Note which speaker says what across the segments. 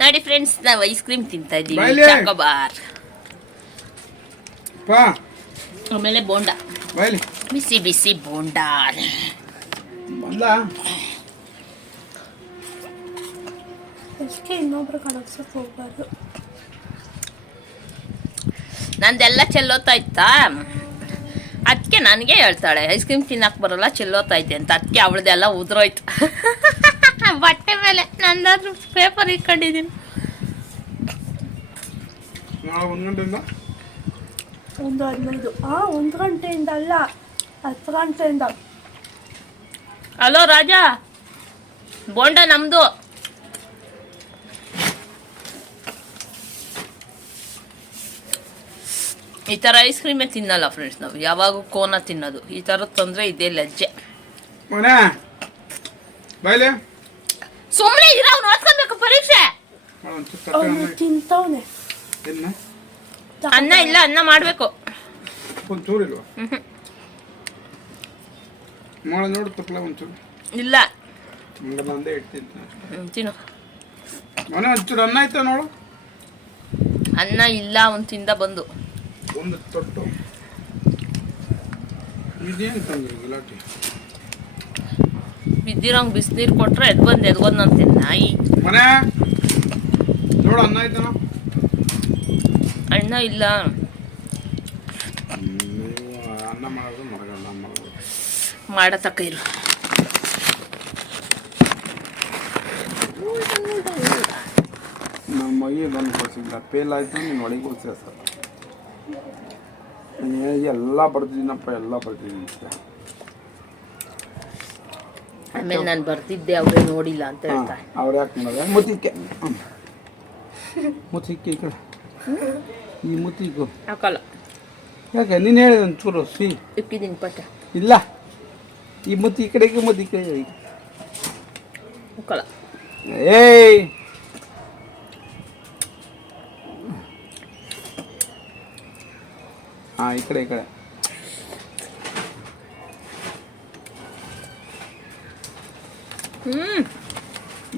Speaker 1: ನೋಡಿ ಫ್ರೆಂಡ್ಸ್ ನಾವು ice cream ತಿಂತಾ ಇದ್ದೀವಿ. ಚಾಕೋಬಾರ್ ಆಮೇಲೆ ಬೋಂಡ. ಬಿಸಿ ಬಿಸಿ ಬೋಂಡ. ನಂದೆಲ್ಲ ಚೆಲ್ಲೋತಾ ಇತ್ತಾ? ಅದಕ್ಕೆ ನನಗೆ ಹೇಳ್ತಾಳೆ ಐಸ್ ಕ್ರೀಮ್ ತಿನ್ನಕ್ ಬರಲ್ಲ ಚೆಲ್ಲೋತೈತೆ ಅಂತ. ಅದಕ್ಕೆ ಅವಳದೆಲ್ಲ ಉದ್ರೋಯ್ತು. ಬಟ್ಟೆ ಮೇಲೆ ನಂದಾದ್ರೂ ಪೇಪರ್ ಇಟ್ಕೊಂಡಿದ್ದೀನಿ
Speaker 2: ಒಂದು
Speaker 3: ಹದಿನೈದು ಆ ಒಂದು ಗಂಟೆಯಿಂದ ಅಲ್ಲ ಹತ್ತು ಗಂಟೆಯಿಂದ.
Speaker 1: ಹಲೋ ರಾಜ ಬೋಂಡ ನಮ್ದು. ಈ ಥರ ಐಸ್ ಕ್ರೀಮೇ ತಿನ್ನಲ್ಲ ಫ್ರೆಂಡ್ಸ್ ನಾವು. ಯಾವಾಗ ಕೋನ ತಿನ್ನೋದು. ಈ ಥರ ತೊಂದರೆ ಇದೇ ಲಜ್ಜೆ. ಸುಮ್ಮನೆ ಇರ ಅವ್ನು ಓದ್ಕೊಬೇಕು ಪರೀಕ್ಷೆ.
Speaker 3: ಅವನು
Speaker 2: ಅನ್ನ
Speaker 3: ತಿಂತವನೆ.
Speaker 1: ಅನ್ನ ಇಲ್ಲ ಅನ್ನ ಮಾಡಬೇಕು.
Speaker 2: ಒಂಚೂರು ಇಲ್ವಾ ಮಾಡ ನೋಡು ತಪ್ಪಲ ಒಂಚೂರು.
Speaker 1: ಇಲ್ಲ.
Speaker 2: ಹಂಗ ನಂದೇ ಇಡ್ತೀನಿ.
Speaker 1: ತಿನ್ನು.
Speaker 2: ಮನೆ ಒಂಚೂರು ಅನ್ನ ಆಯ್ತಾ ನೋಡು?
Speaker 1: ಅನ್ನ ಇಲ್ಲ ಅವ್ನು ತಿಂದ ಬಂದು.
Speaker 2: ಒಂದು ತೊಟ್ಟು. ಇದೇನು ತಂಗಿ ಗಲಾಟೆ?
Speaker 1: ಬಿದ್ದಿರೋಂಗ್ ಬಿಸಿನೀರು ಕೊಟ್ರೆ ಎದ್ ಬಂದು ಎದ್ಗೊಂಡ್ ಅಂತೀನಿ ನಾಯಿ.
Speaker 2: ಮನೆ? ನೋಡು ಅನ್ನ ಆಯ್ತಾನ?
Speaker 1: ಅಣ್ಣ ಇಲ್ಲ.
Speaker 2: ಅನ್ನ ಮಾಡೋದು ಮರಗಲ್ಲ ಮಾಡೋದು.
Speaker 1: ಮಾಡತಕ್ಕ ಇರು.
Speaker 2: ನಮ್ಮ ಮಗಿ ಬಂದು ಕೊಡ್ಸಿಲ್ಲ ಫೇಲ್ ಆಯ್ತು ನೀನು ಒಳಗೆ ಹೋಗಿ ಸರ್. ಎಲ್ಲ ಬರ್ತಿದ್ದೀನಪ್ಪ ಎಲ್ಲ ಬರ್ತಿದ್ದೀನಿ
Speaker 1: ಆಮೇಲೆ ನಾನು ಬರ್ತಿದ್ದೆ ಅವ್ರೇ ನೋಡಿಲ್ಲ ಅಂತ ಹೇಳ್ತಾರೆ.
Speaker 2: ಅವ್ರು ಯಾಕೆ ಮಾಡೋದು ಮುತ್ತಿಕ್ಕೆ. ಈ ಕಡೆ. ಈ ಮುತ್ತಿಗೂ.
Speaker 1: ಹಾಕಲ್ಲ
Speaker 2: ಯಾಕೆ? ನೀನು ಹೇಳಿದ ಚೂರು ಸಿ.
Speaker 1: ಇಕ್ಕಿದ್ದೀನಿ ಪಟ್ಟ.
Speaker 2: ಇಲ್ಲ. ಈ ಮುತ್ತಿ ಈ ಕಡೆಗೆ ಮುತ್ತಿ ಈ
Speaker 1: ಹಾಕಲ್ಲ
Speaker 2: ಏಯ್! ಹಾ ಈ ಕಡೆ ಈ ಕಡೆ.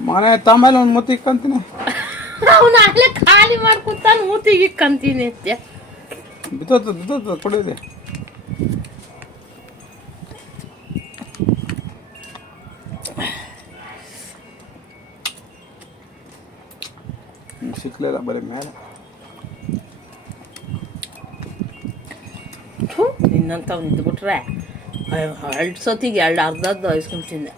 Speaker 2: ಮನೆ ತಮ್ಮಲ್ಲಿ ಒಂದು ಮುತ್ತಿ ಇಕ್ಕಂತೀನಿ.
Speaker 1: ಅವ್ನು ಅಲ್ಲೇ ಖಾಲಿ ಮಾಡ್ಕೊತಾನ ಮೂತಿಗೆ ಇಕ್ಕಂತೀನಿ ಅಂತೆ
Speaker 2: ಬಿದ್ದೋತ ಬಿದ್ದೋತ ಕೊಡಿದೆ ಸಿಕ್ಲಿಲ್ಲ ಬರೀ ಮೇಲೆ.
Speaker 1: ನಿನ್ನಂತ ಇದ್ಬಿಟ್ರೆ ಎರಡು ಸತಿಗೆ ಎರಡು ಅರ್ಧದ್ದು ಐಸ್ ಕ್ರೀಮ್ ತಿಂದೆ.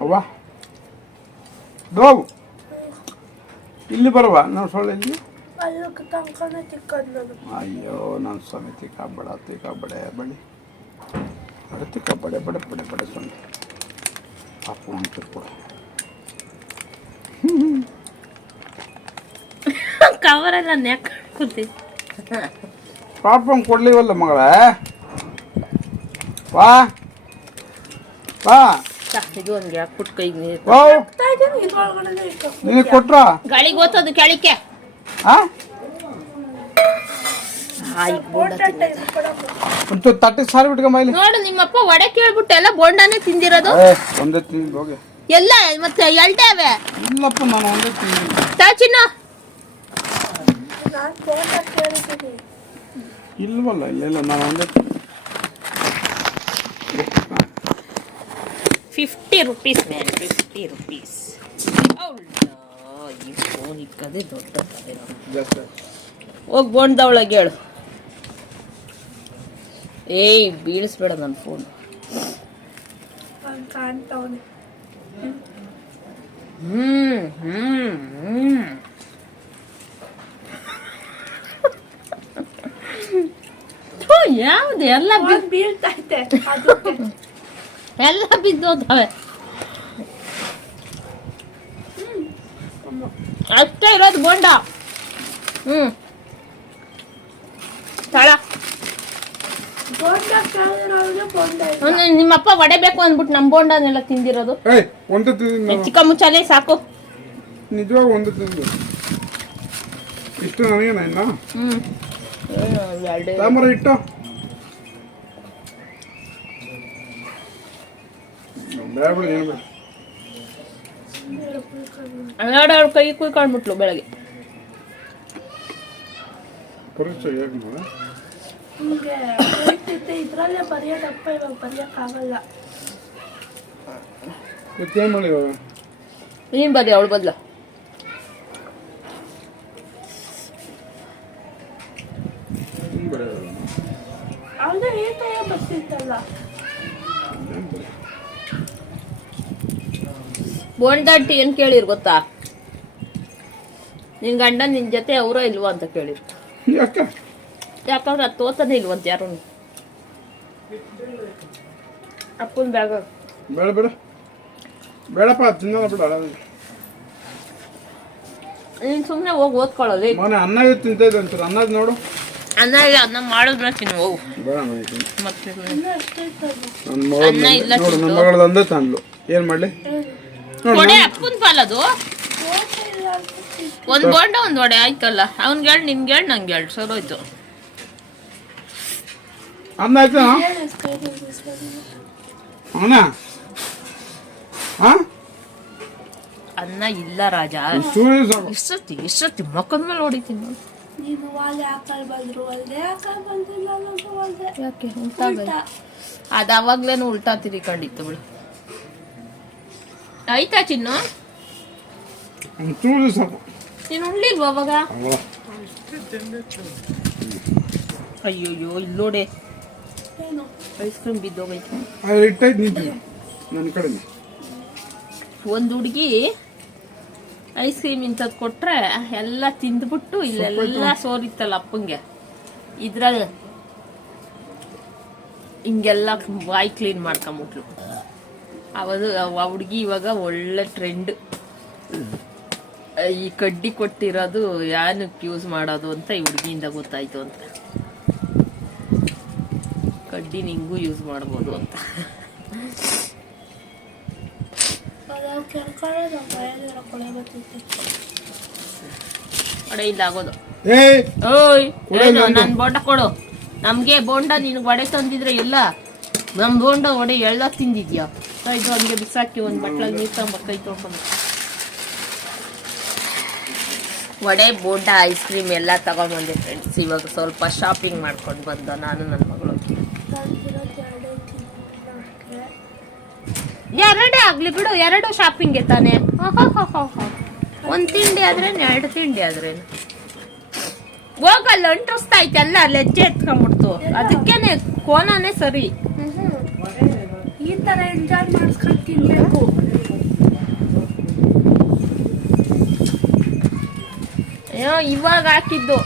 Speaker 2: ಅವ್ವ ಡೋವು ಇಲ್ಲಿ ಬರುವ ನಾವು ಸೊಳ್ಳೆ ಇಲ್ಲಿ
Speaker 3: ಅಲ್ಲಕ್ಕೆ ತನಕನೇ ತಿಕ್ಕೋದು ನಾನು
Speaker 2: ಅಯ್ಯೋ ನಾನು ಸ್ವಾಮಿ ತಿಕ್ಕ ಬಡ ತಿಕ್ಕ ಬಡೆ ಬಡಿ ಬಡ ತಿಕ್ಕ ಬಡೆ ಬಡೆ ಬಡೆ ಬಡೆ ಸ್ವಾಮಿ ಪಾಪು ಅಂತ ಕೊಡ
Speaker 1: ಕವರೆಲ್ಲ ನೆಕ್ ಕೂತಿ
Speaker 2: ಪಾಪಂ ಕೊಡ್ಲಿವಲ್ಲ ಮಗಳ ವಾ ವಾ
Speaker 1: ಇದು ಒಂದು ಕೈಗೆ ನೀರು
Speaker 3: ಇದ್ದೀನಿ ಇದ್ರೊಳಗಡೆ
Speaker 2: ನಿನಗೆ ಕೊಟ್ರ?
Speaker 1: ಗಾಳಿಗೆ ಓದ್ತದು ಕೆಳಕ್ಕೆ.
Speaker 2: ಆ? ಒಂಚೂರು ತಟ್ಟೆ ಸಾರಿ ಬಿಟ್ಕೊಂಬ ಇಲ್ಲಿ
Speaker 1: ನೋಡು ನಿಮ್ಮಪ್ಪ ವಡೆ ಕೇಳ್ಬಿಟ್ಟು ಎಲ್ಲ ಬೋಂಡಾನೇ ತಿಂದಿರೋದು.
Speaker 2: ಏ, ಒಂದೇ ತಿಂದು ಹೋಗಿ.
Speaker 1: ಎಲ್ಲ ಮತ್ತೆ ಎಲ್ಟೆ ಅವೆ?
Speaker 2: ಇಲ್ಲಪ್ಪ ನಾನು ಒಂದೇ ತಿಂದು
Speaker 1: ತಾ ಚಿನ್ನ
Speaker 3: ನಾನು ಫೋನ್ ಕೇಳಿದ್ದೀನಿ.
Speaker 2: ಇಲ್ವಲ್ಲ ಇಲ್ಲ ನಾನು ಒಂದೇ
Speaker 1: fifty rupees man fifty rupees ಈ ಫೋನ್ ಇಕ್ಕದೆ ದೊಡ್ಡ ಹೋಗಿ ಬೋಂಡ್ದವಳಗೆ ಹೇಳು. ಏಯ್ ಬೀಳಿಸ್ಬೇಡ ನನ್ನ ಫೋನ್ ಥು, ಯಾವ್ದು ಎಲ್ಲ
Speaker 3: ಬೀಳ್ತೈತೆ
Speaker 1: ಎಲ್ಲ ಬಿದ್ದೋದವೆ ಅಷ್ಟೇ ಇರೋದು ಬೋಂಡ. ಹ್ಞೂ ತಳ.
Speaker 3: ಬೋಂಡ ಕೇಳಿರೋರಿಗೆ ಬೋಂಡ ಇಲ್ಲ.
Speaker 1: ಅವ್ನು ನಿಮ್ಮಪ್ಪ ವಡೆ ಬೇಕು ಅಂದ್ಬಿಟ್ಟು ನಮ್ಮ ಬೋಂಡನೆಲ್ಲ ತಿಂದಿರೋದು.
Speaker 2: ಏಯ್ ಒಂದು ತಿಂದು
Speaker 1: ಚಿಕ್ಕ ಮುಚ್ಚಾಲೆ ಸಾಕು.
Speaker 2: ನಿಜವಾಗ ಒಂದು ತಿಂದು. ಇಷ್ಟು ನನಗೇನ ಇನ್ನ?
Speaker 1: ಹ್ಞೂ ಎರಡೇ
Speaker 2: ತಾಮರ ಇಟ್ಟು ಬೇಡ
Speaker 1: ಎರಡು ಕೈ ಕುಯ್ಕೊಂಡ್ಬಿಟ್ಲು ಬೆಳಗ್ಗೆ.
Speaker 3: ನಿಮ್ಗೆ ಬರೀತೈತೆ ಇದ್ರಲ್ಲೇ ಬರೆಯೋದಪ್ಪ ಇವಾಗ ಬರೆಯೋಕ್ಕಾಗಲ್ಲ
Speaker 1: ನೀನು ಬದಿ ಅವಳು ಬದ್ಲ.
Speaker 2: ಹಿಂಗೆ ಬರೆಯೋದು
Speaker 3: ಅವಳೇ ಈತೆಯ ಬರ್ತಿತ್ತಲ್ಲ.
Speaker 1: ಬೋಂಡಾಟಿ ಏನು ಕೇಳಿರ್ ಗೊತ್ತಾ? ನಿನ್ ಗಂಡ ನಿನ್ ಜೊತೆ ಅವರ ಇಲ್ವಾ ಅಂತ ಕೇಳಿರು.
Speaker 2: ಯಾಕೆ?
Speaker 1: ಯಾಕಂದ್ರೆ ಅದು ತೋತಾನೆ ಇಲ್ವಂತ ಯಾರು? ಅಪ್ಪನ ಬ್ಯಾಗ.
Speaker 2: ಬೇಡ ಬೇಡ. ಬೇಡಪ್ಪ ತಿನ್ನಲ್ಲ ಬೇಡ
Speaker 1: ನೀನು ಸುಮ್ಮನೆ ಹೋಗಿ ಓದ್ಕೊಳ್ಳೋದು
Speaker 2: ಮನೆ ಅನ್ನ ತಿಂತಾ ಇದ್ದೆ ಅಂತಾರೆ? ಅನ್ನದ ನೋಡು.
Speaker 1: ಅನ್ನ ಇಲ್ಲ ಅನ್ನ ಮಾಡಿದ್ರೆ ತಿನ್ನು ಹೋಗು.
Speaker 2: ಬೇಡ
Speaker 1: ಮತ್ತೆ
Speaker 2: ನನ್ನ ಮಗಳು
Speaker 1: ಅನ್ನ ಇಲ್ಲ
Speaker 2: ನನ್ನ
Speaker 1: ತಿಂದು.
Speaker 2: ತಂದ್ಲು. ಏನು ಮಾಡಲಿ?
Speaker 1: ವಡೆ ಅಪ್ಪನ ಪಾಲದು
Speaker 3: ತಿಂತು.
Speaker 1: ಒಂದ್ ಬೋಂಡ ಒಂದ್ ವಡೆ ಆಯ್ತಲ್ಲ. ಅವ್ನ್ಗೆ ಹೇಳಿ ನಿನ್ಗೆ ಹೇಳಿ ನಂಗೆ ಹೇಳಿ. ಸರೋಯ್ತು
Speaker 2: ಅನ್ನ ಆಯ್ತಾ? ಅಣ್ಣ?
Speaker 1: ಅನ್ನ ಇಲ್ಲ ರಾಜ. ಇಷ್ಟೊತ್ತಿ ಇಷ್ಟೊತ್ತಿ ಮಕ್ಕದ ಮೇಲೆ ಹೊಡಿತೀನಿ ನಾನು.
Speaker 3: ವಾಲೆ ಹಾಕಲ್ ಬಂದ್ರು ಹಾಕಲ್ ಬಂದಿಲ್ಲ ಅನ್ನೋದು ಅಲ್ದೆ
Speaker 1: ಯಾಕೆ
Speaker 3: ಉಲ್ಟಾ.
Speaker 1: ಅದು ಅವಾಗ್ಲೇನು ಉಲ್ಟಾ ತಿರ್ಕೊಂಡಿತ್ತು ಬಿಡು. ಆಯ್ತಾ ಚಿನ್ನು?
Speaker 2: ಒಂದು ಸೂರ್ಯ ಸಾಕು
Speaker 1: ನೀನು ಉಣ್ಲಿಲ್ವಾ ಅವಾಗ?
Speaker 2: ಅವ್ವ.
Speaker 1: ಅಯ್ಯೋಯ್ಯೋ ಇಲ್ಲಿ ನೋಡಿ. ಐಸ್ ಕ್ರೀಮ್ ಬಿದ್ದೋಗೈತೆ.
Speaker 2: ಅಲ್ಲಿ ಇಟ್ಟೈತೆ ನಿಂತು ನನ್ನ ಕಡೆನೆ.
Speaker 1: ಒಂದು ಹುಡುಗಿ ಐಸ್ ಕ್ರೀಮ್ ಇಂಥದ್ದು ಕೊಟ್ರೆ ಎಲ್ಲ ತಿಂದ್ಬಿಟ್ಟು ಇಲ್ಲೆಲ್ಲ ಸೋರಿತ್ತಲ್ಲ ಅಪ್ಪಂಗೆ. ಇದ್ರಾಗ ಹಿಂಗೆಲ್ಲ ಬಾಯ್ ಕ್ಲೀನ್ ಮಾಡ್ಕೊಂಬಿಟ್ಲು. ಅವದು ಆ ಹುಡುಗಿ ಇವಾಗ ಒಳ್ಳೆ ಟ್ರೆಂಡ್ ಈ ಕಡ್ಡಿ ಕೊಟ್ಟಿರೋದು ಯಾನಕ್ಕೆ ಯೂಸ್ ಮಾಡೋದು ಅಂತ ಈ ಹುಡುಗಿಯಿಂದ ಗೊತ್ತಾಯ್ತು ಅಂತ. ಕಡ್ಡಿ ನಿಂಗೂ ಯೂಸ್ ಮಾಡ್ಬೋದು ಅಂತ.
Speaker 3: ಅದಾವ್ ಕೆರ್ಕೊಳ್ಳೋದು ಬಯಲಿರೋ ಕೊಳೆ ಬರ್ತೈತೆ
Speaker 1: ಅಡೆ ಇಲ್ಲ ಆಗೋದು.
Speaker 2: ಏಯ್
Speaker 1: ಓಯ್ ಏನು. ನನ್ ಬೋಂಡ ಕೊಡು. ನಮ್ಗೆ ಬೋಂಡ ನಿನಗೆ ವಡೆ ತಂದಿದ್ರೆ ಇಲ್ಲ ನಮ್ ಬೋಂಡ ವಡೆ ಎಲ್ಲ ತಿಂದಿದ್ಯಾ? ಇದು ಹಂಗೆ ಬಿಸಾಕಿ ಒಂದು ಬಟ್ಲಾಗ ನೀರು ತಗೊಂಬ ಕೈ ತೊಳ್ಕೊಂಡು ವಡೆ ಬೋಂಡ ಐಸ್ ಕ್ರೀಮ್ ಎಲ್ಲ ತಗೊಂಡ್ಬಂದೆ ಫ್ರೆಂಡ್ಸ್ ಇವಾಗ ಸ್ವಲ್ಪ ಶಾಪಿಂಗ್ ಮಾಡ್ಕೊಂಡು ಬಂದ ನಾನು ನನ್ನ ಮಗಳು.
Speaker 3: ಎರಡೇ
Speaker 1: ಆಗಲಿ ಬಿಡು ಎರಡು ಶಾಪಿಂಗ್ಗೆ ತಾನೆ. ಒಂದ್ ತಿಂಡಿ ಆದ್ರೆ ಎರಡು ತಿಂಡಿ ಆದ್ರೆ ಹೋಗಲ್ಲ ಅಂಟಿಸ್ತಾ ಐತೆ ಎಲ್ಲ ಲೆಜ್ಜೆ ಎತ್ಕೊಂಡ್ಬಿಡ್ತು. ಅದಕ್ಕೇನೆ ಕೋನಾನೇ ಸರಿ.
Speaker 3: ಈ ತರ
Speaker 1: ಏನೋ ಇವಾಗ ಹಾಕಿದ್ದು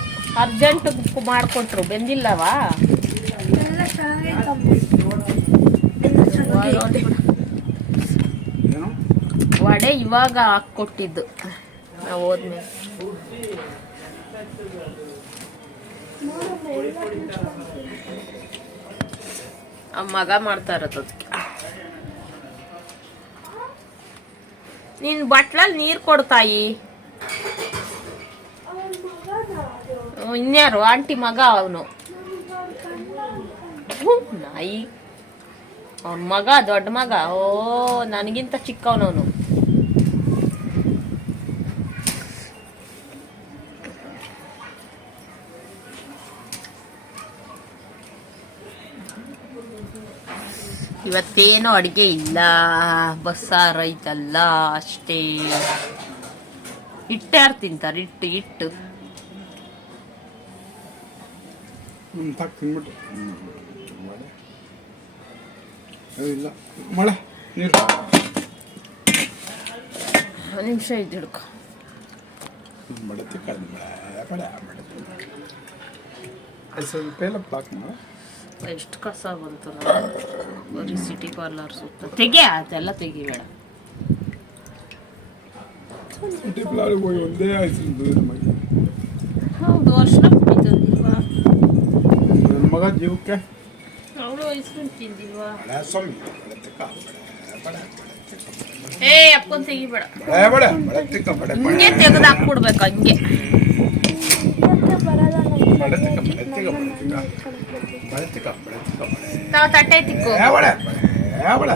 Speaker 1: ಅರ್ಜೆಂಟ್ ಮಾಡ್ಕೊಟ್ರು. ಬೆಂದಿಲ್ಲವಾ? ವಡೆ ಇವಾಗ ಹಾಕ್ಕೊಟ್ಟಿದ್ದು. ನಾವು ಹೋದ್ಮೇಲೆ. ಆ ಮಗ ಮಾಡ್ತಾ ಇರೋದು ಅದಕ್ಕೆ. ನೀನ್ ಬಟ್ಲಲ್ಲಿ ನೀರು ಕೊಡ್ತಾಯಿ. ಇನ್ಯಾರು? ಆಂಟಿ ಮಗ ಅವನು. ನಾಯಿ. ಅವನ ಮಗ, ದೊಡ್ಡ ಮಗ. ಓ, ನನಗಿಂತ ಚಿಕ್ಕವನವನು. ಇವತ್ತೇನು ಅಡುಗೆ ಇಲ್ಲ. ಬಸ್ಸಾರು ಐತಲ್ಲ ಅಷ್ಟೇ. ಹಿಟ್ಟು ಯಾರು ತಿಂತಾರೆ? ಹಿಟ್ಟು ಹಿಟ್ಟು.
Speaker 2: ಇಲ್ಲ. ಮಳೆ ನೀರು.
Speaker 1: ನಿಮಿಷ ಇದು ಹಿಡ್ಕೊ
Speaker 2: ಬಡತಿ ಕಾಯ್ದು ಬಡ ಬಡ ಬಡ ಸ್ವಲ್ಪ ಎಲ್ಲ ಪ್ಲಾಕ್ ಮಾಡ.
Speaker 1: ಎಷ್ಟು ಕಸ ಬಂತು ನೋಡಿ. ಬರೀ ಸಿಟಿ ಪಾರ್ಲರ್ ಸುತ್ತ. ತೆಗಿ ಅದೆಲ್ಲ ತೆಗಿಬೇಡ
Speaker 2: ಟಿಪ್ಲಾರಿಗೆ ಹೋಗಿ ಒಂದೇ ಐಸ್ ನಮಗೆ.
Speaker 1: ಹೌದು ವರ್ಷ ಕುಡಿತದಿಲ್ವಾ
Speaker 2: ನನ್ನ ಮಗ ಜೀವಕ್ಕೆ?
Speaker 1: ಅವಳು ಐಸ್ ಕ್ರೀಮ್ ತಿಂದಿಲ್ವಾ?
Speaker 2: ಬಡ ಸ್ವಾಮಿ. ಬಡ ತಿಕ್ಕ ಬಡ
Speaker 1: ಏ ಅಪ್ಪನ್ ತೆಗಿಬೇಡ.
Speaker 2: ಬಡ ಬಡ ಬಡ ತಿಕ್ಕ ಬಡ ಬಡ.
Speaker 1: ಹಂಗೆ ತೆಗೆದು ಹಾಕ್ಬಿಡ್ಬೇಕು ಹಂಗೆ
Speaker 3: ಮತ್ತೆ ಬರಲ್ಲ ನಂಗೆ.
Speaker 2: ಬಡ ತಿಕ್ಕ ಬಡ ತಿಕ್ಕ ಬಡ ತಿಕ್ಕ
Speaker 3: ಕಳ್ಸ್ಬಿಡ್ತೀನಿ.
Speaker 2: ಬಡ ತಿಕ್ಕ ಬಡ ತಿಕ್ಕ ಬಡ
Speaker 1: ತಾವ ತಟ್ಟೆ ತಿಕ್ಕು
Speaker 2: ಬಡ ಬಡ